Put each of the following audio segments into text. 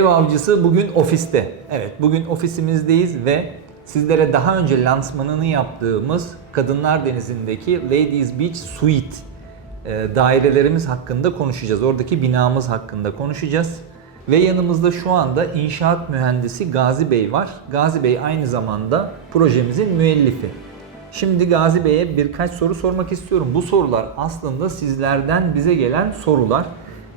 Ev avcısı bugün ofiste. Evet bugün ofisimizdeyiz ve sizlere daha önce lansmanını yaptığımız Kadınlar Denizi'ndeki Ladies Beach Suite e, dairelerimiz hakkında konuşacağız. Oradaki binamız hakkında konuşacağız. Ve yanımızda şu anda inşaat mühendisi Gazi Bey var. Gazi Bey aynı zamanda projemizin müellifi. Şimdi Gazi Bey'e birkaç soru sormak istiyorum. Bu sorular aslında sizlerden bize gelen sorular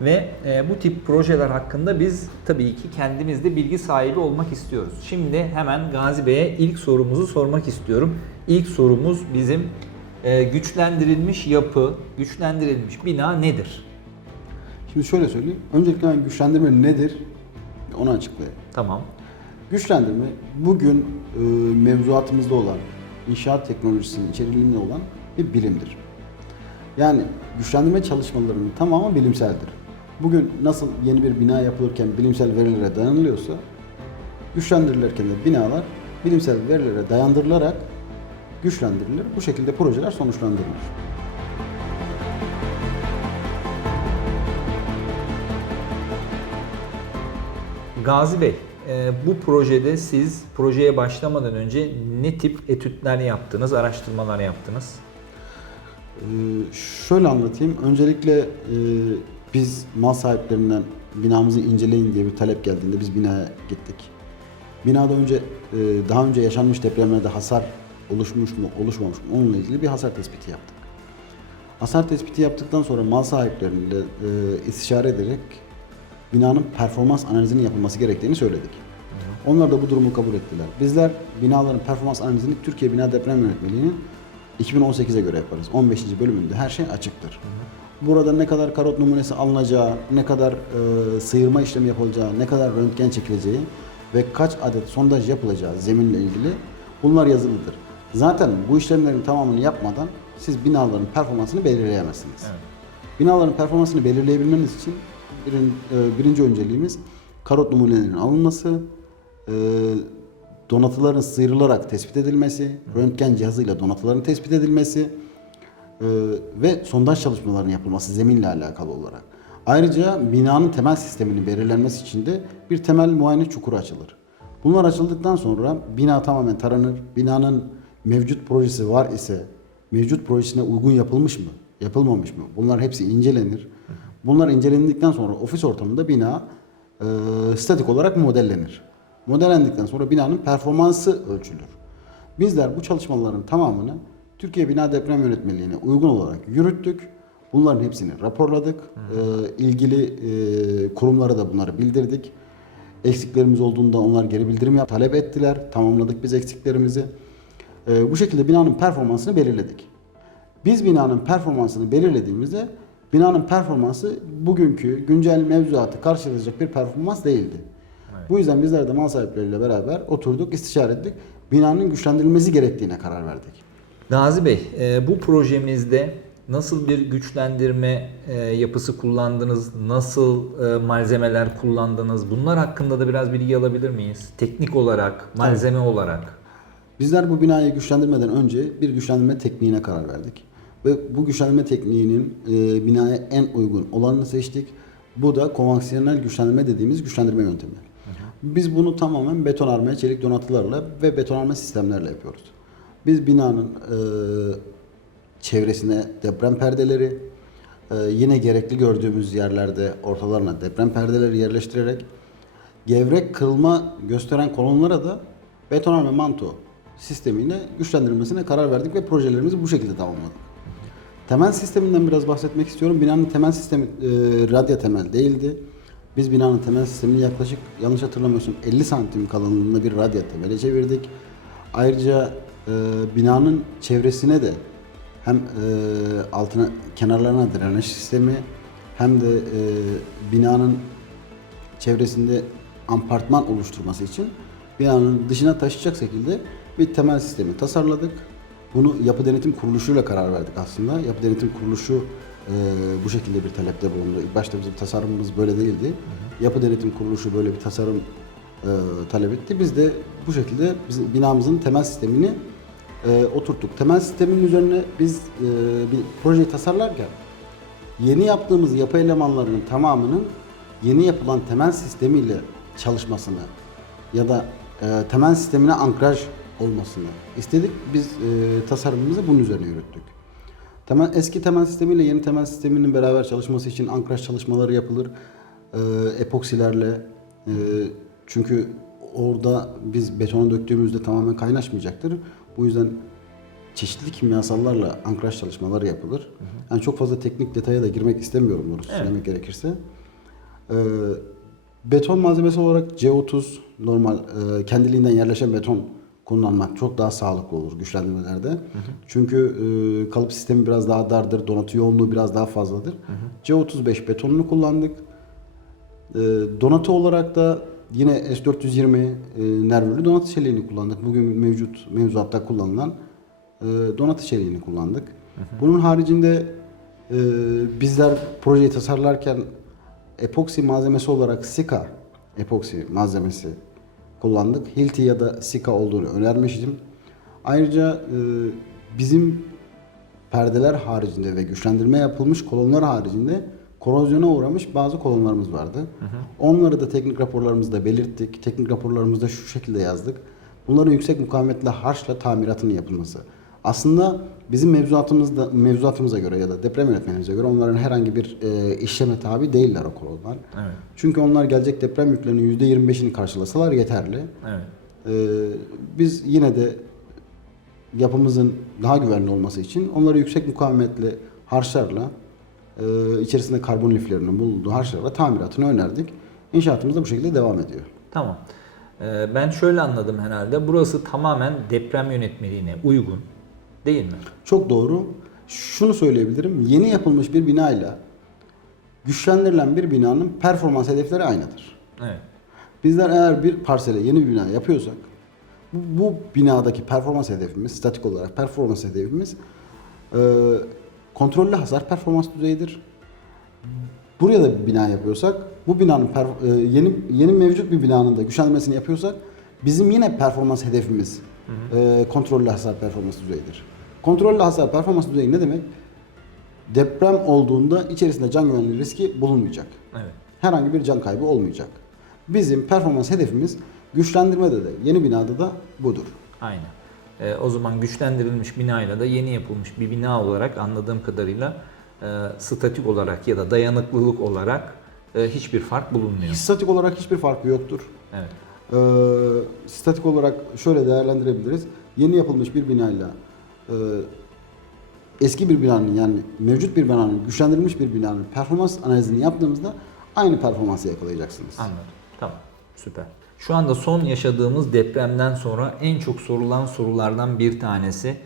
ve e, bu tip projeler hakkında biz tabii ki kendimiz de bilgi sahibi olmak istiyoruz. Şimdi hemen Gazi Bey'e ilk sorumuzu sormak istiyorum. İlk sorumuz bizim e, güçlendirilmiş yapı, güçlendirilmiş bina nedir? Şimdi şöyle söyleyeyim. Öncelikle ben güçlendirme nedir? Onu açıklayayım. Tamam. Güçlendirme bugün e, mevzuatımızda olan inşaat teknolojisinin içeriğinde olan bir bilimdir. Yani güçlendirme çalışmalarının tamamı bilimseldir. Bugün nasıl yeni bir bina yapılırken bilimsel verilere dayanılıyorsa güçlendirilirken de binalar bilimsel verilere dayandırılarak güçlendirilir. Bu şekilde projeler sonuçlandırılır. Gazi Bey, e, bu projede siz projeye başlamadan önce ne tip etütler yaptınız, araştırmalar yaptınız? Ee, şöyle anlatayım. Öncelikle e, biz mal sahiplerinden binamızı inceleyin diye bir talep geldiğinde biz binaya gittik. Binada önce e, daha önce yaşanmış depremlerde hasar oluşmuş mu, oluşmamış mı onunla ilgili bir hasar tespiti yaptık. Hasar tespiti yaptıktan sonra mal sahipleriyle e, istişare ederek binanın performans analizinin yapılması gerektiğini söyledik. Onlar da bu durumu kabul ettiler. Bizler binaların performans analizini Türkiye Bina Deprem Yönetmeliği'nin 2018'e göre yaparız. 15. bölümünde her şey açıktır. Burada ne kadar karot numunesi alınacağı, ne kadar e, sıyırma işlemi yapılacağı, ne kadar röntgen çekileceği ve kaç adet sondaj yapılacağı zeminle ilgili bunlar yazılıdır. Zaten bu işlemlerin tamamını yapmadan siz binaların performansını belirleyemezsiniz. Evet. Binaların performansını belirleyebilmeniz için birin, e, birinci önceliğimiz karot numunelerinin alınması, e, donatıların sıyrılarak tespit edilmesi, röntgen cihazıyla donatıların tespit edilmesi ve sondaj çalışmalarının yapılması zeminle alakalı olarak. Ayrıca binanın temel sisteminin belirlenmesi için de bir temel muayene çukuru açılır. Bunlar açıldıktan sonra bina tamamen taranır. Binanın mevcut projesi var ise mevcut projesine uygun yapılmış mı, yapılmamış mı? Bunlar hepsi incelenir. Bunlar incelendikten sonra ofis ortamında bina e, statik olarak modellenir. Modellendikten sonra binanın performansı ölçülür. Bizler bu çalışmaların tamamını Türkiye Bina Deprem Yönetmeliğine uygun olarak yürüttük. Bunların hepsini raporladık. Ee, ilgili e, kurumlara da bunları bildirdik. Eksiklerimiz olduğunda onlar geri bildirim yap, talep ettiler. Tamamladık biz eksiklerimizi. Ee, bu şekilde binanın performansını belirledik. Biz binanın performansını belirlediğimizde binanın performansı bugünkü güncel mevzuatı karşılayacak bir performans değildi. Bu yüzden bizler de mal sahipleriyle beraber oturduk, istişare ettik. Binanın güçlendirilmesi gerektiğine karar verdik. Gazi Bey, e, bu projemizde nasıl bir güçlendirme e, yapısı kullandınız, nasıl e, malzemeler kullandınız? Bunlar hakkında da biraz bilgi alabilir miyiz? Teknik olarak, malzeme olarak. Bizler bu binayı güçlendirmeden önce bir güçlendirme tekniğine karar verdik. Ve bu güçlendirme tekniğinin e, binaya en uygun olanını seçtik. Bu da konvansiyonel güçlendirme dediğimiz güçlendirme yöntemi. Biz bunu tamamen betonarme, çelik donatılarla ve betonarme sistemlerle yapıyoruz. Biz binanın e, çevresine deprem perdeleri, e, yine gerekli gördüğümüz yerlerde ortalarına deprem perdeleri yerleştirerek gevrek kırılma gösteren kolonlara da betonarme manto sistemiyle güçlendirilmesine karar verdik ve projelerimizi bu şekilde tamamladık. Temel sisteminden biraz bahsetmek istiyorum. Binanın temel sistemi e, radya temel değildi. Biz binanın temel sistemini yaklaşık yanlış hatırlamıyorsam 50 santim kalınlığında bir radya temele çevirdik. Ayrıca e, binanın çevresine de hem e, altına kenarlarına drenaj sistemi hem de e, binanın çevresinde ampartman oluşturması için binanın dışına taşıyacak şekilde bir temel sistemi tasarladık. Bunu yapı denetim kuruluşuyla karar verdik aslında. Yapı denetim kuruluşu e, bu şekilde bir talepte bulundu. İlk başta bizim tasarımımız böyle değildi. Yapı denetim kuruluşu böyle bir tasarım e, talep etti. Biz de bu şekilde bizim binamızın temel sistemini e, oturttuk. Temel sistemin üzerine biz e, bir projeyi tasarlarken yeni yaptığımız yapı elemanlarının tamamının yeni yapılan temel sistemiyle çalışmasını ya da e, temel sistemine ankraj olmasını istedik. Biz e, tasarımımızı bunun üzerine yürüttük. Temel, eski temel sistemiyle yeni temel sisteminin beraber çalışması için ankraj çalışmaları yapılır. E, epoksilerle. E, çünkü orada biz betona döktüğümüzde tamamen kaynaşmayacaktır. Bu yüzden çeşitli kimyasallarla ankraj çalışmaları yapılır. Yani çok fazla teknik detaya da girmek istemiyorum doğrusu Evet. söylemek gerekirse. Ee, beton malzemesi olarak C30 normal e, kendiliğinden yerleşen beton kullanmak çok daha sağlıklı olur güçlendirmelerde. Çünkü e, kalıp sistemi biraz daha dardır, donatı yoğunluğu biraz daha fazladır. C35 betonunu kullandık. E, donatı olarak da yine S420 e, nervürlü donatı çeliğini kullandık. Bugün mevcut mevzuatta kullanılan e, donatı çeliğini kullandık. Bunun haricinde e, bizler projeyi tasarlarken epoksi malzemesi olarak Sika epoksi malzemesi kullandık. Hilti ya da Sika olduğunu önermiştim. Ayrıca e, bizim perdeler haricinde ve güçlendirme yapılmış kolonlar haricinde korozyona uğramış bazı kolonlarımız vardı. Onları da teknik raporlarımızda belirttik. Teknik raporlarımızda şu şekilde yazdık. Bunların yüksek mukavemetle harçla tamiratının yapılması. Aslında bizim mevzuatımızda mevzuatımıza göre ya da deprem yönetmenimize göre onların herhangi bir e, işleme tabi değiller o kolonlar. Evet. Çünkü onlar gelecek deprem yüklerinin %25'ini karşılasalar yeterli. Evet. Ee, biz yine de yapımızın daha güvenli olması için onları yüksek mukavemetli harçlarla e, içerisinde karbon liflerinin bulunduğu harçlarla tamiratını önerdik. İnşaatımız da bu şekilde devam ediyor. Tamam. Ee, ben şöyle anladım herhalde. Burası tamamen deprem yönetmeliğine uygun. Değil mi? Çok doğru. Şunu söyleyebilirim. Yeni yapılmış bir binayla güçlendirilen bir binanın performans hedefleri aynıdır. Evet. Bizler eğer bir parsele yeni bir bina yapıyorsak bu, bu binadaki performans hedefimiz, statik olarak performans hedefimiz e, kontrollü hasar performans düzeyidir. Buraya da bir bina yapıyorsak bu binanın e, yeni yeni mevcut bir binanın da güçlendirmesini yapıyorsak bizim yine performans hedefimiz e, kontrollü hasar performans düzeyidir. Kontrollü hasar performans düzeyi ne demek? Deprem olduğunda içerisinde can güvenliği riski bulunmayacak Evet. herhangi bir can kaybı olmayacak. Bizim performans hedefimiz güçlendirmede de yeni binada da budur. Aynen. Ee, o zaman güçlendirilmiş binayla da yeni yapılmış bir bina olarak anladığım kadarıyla e, statik olarak ya da dayanıklılık olarak e, hiçbir fark bulunmuyor. Statik olarak hiçbir farkı yoktur. Evet. Ee, statik olarak şöyle değerlendirebiliriz. Yeni yapılmış bir binayla e, eski bir binanın yani mevcut bir binanın güçlendirilmiş bir binanın performans analizini yaptığımızda aynı performansı yakalayacaksınız. Anladım. Tamam. Süper. Şu anda son yaşadığımız depremden sonra en çok sorulan sorulardan bir tanesi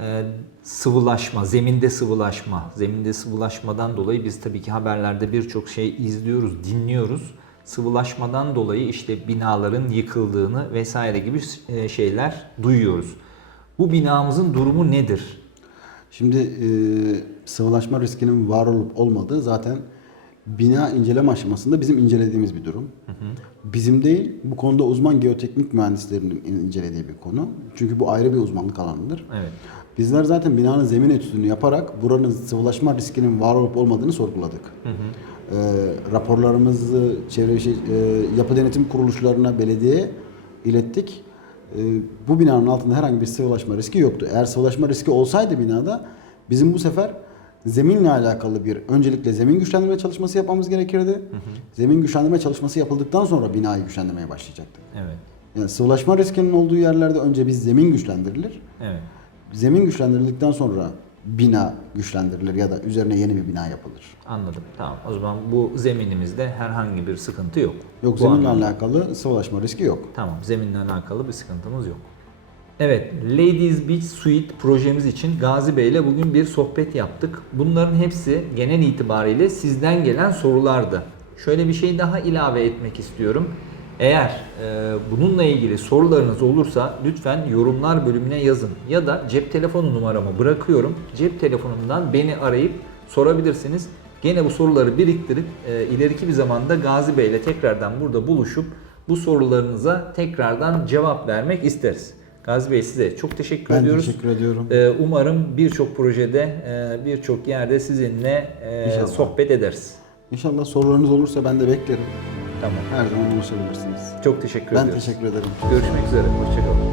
e, sıvılaşma, zeminde sıvılaşma. Zeminde sıvılaşmadan dolayı biz tabii ki haberlerde birçok şey izliyoruz, dinliyoruz. Sıvılaşmadan dolayı işte binaların yıkıldığını vesaire gibi e, şeyler duyuyoruz. Bu binamızın durumu nedir? Şimdi e, sıvılaşma riskinin var olup olmadığı zaten bina inceleme aşamasında bizim incelediğimiz bir durum. Bizim değil, bu konuda uzman geoteknik mühendislerinin incelediği bir konu. Çünkü bu ayrı bir uzmanlık alanıdır. Evet. Bizler zaten binanın zemin etüdünü yaparak buranın sıvılaşma riskinin var olup olmadığını sorguladık. Ee, raporlarımızı çevre şey, e, yapı denetim kuruluşlarına, belediyeye ilettik. Ee, bu binanın altında herhangi bir sıvılaşma riski yoktu. Eğer sıvılaşma riski olsaydı binada bizim bu sefer zeminle alakalı bir öncelikle zemin güçlendirme çalışması yapmamız gerekirdi. Zemin güçlendirme çalışması yapıldıktan sonra binayı güçlendirmeye başlayacaktık. Evet. Yani sıvılaşma riskinin olduğu yerlerde önce biz zemin güçlendirilir. Evet. Zemin güçlendirildikten sonra bina güçlendirilir ya da üzerine yeni bir bina yapılır. Anladım. Tamam. O zaman bu zeminimizde herhangi bir sıkıntı yok. Yok Bu zeminle anlamda. alakalı sıvılaşma riski yok. Tamam, zeminle alakalı bir sıkıntımız yok. Evet, Ladies Beach Suite projemiz için Gazi Bey ile bugün bir sohbet yaptık. Bunların hepsi genel itibariyle sizden gelen sorulardı. Şöyle bir şey daha ilave etmek istiyorum. Eğer e, bununla ilgili sorularınız olursa lütfen yorumlar bölümüne yazın. Ya da cep telefonu numaramı bırakıyorum. Cep telefonumdan beni arayıp sorabilirsiniz. Gene bu soruları biriktirip e, ileriki bir zamanda Gazi Bey ile tekrardan burada buluşup bu sorularınıza tekrardan cevap vermek isteriz. Gazi Bey size çok teşekkür Ben ediyoruz. teşekkür ediyorum. Ee, umarım birçok projede, e, birçok yerde sizinle e, İnşallah. sohbet ederiz. İnşallah sorularınız olursa ben de beklerim. Tamam. Her zaman ulaşabilirsiniz. Çok teşekkür Ben ediyoruz. teşekkür ederim. Görüşmek üzere. Hoşçakalın.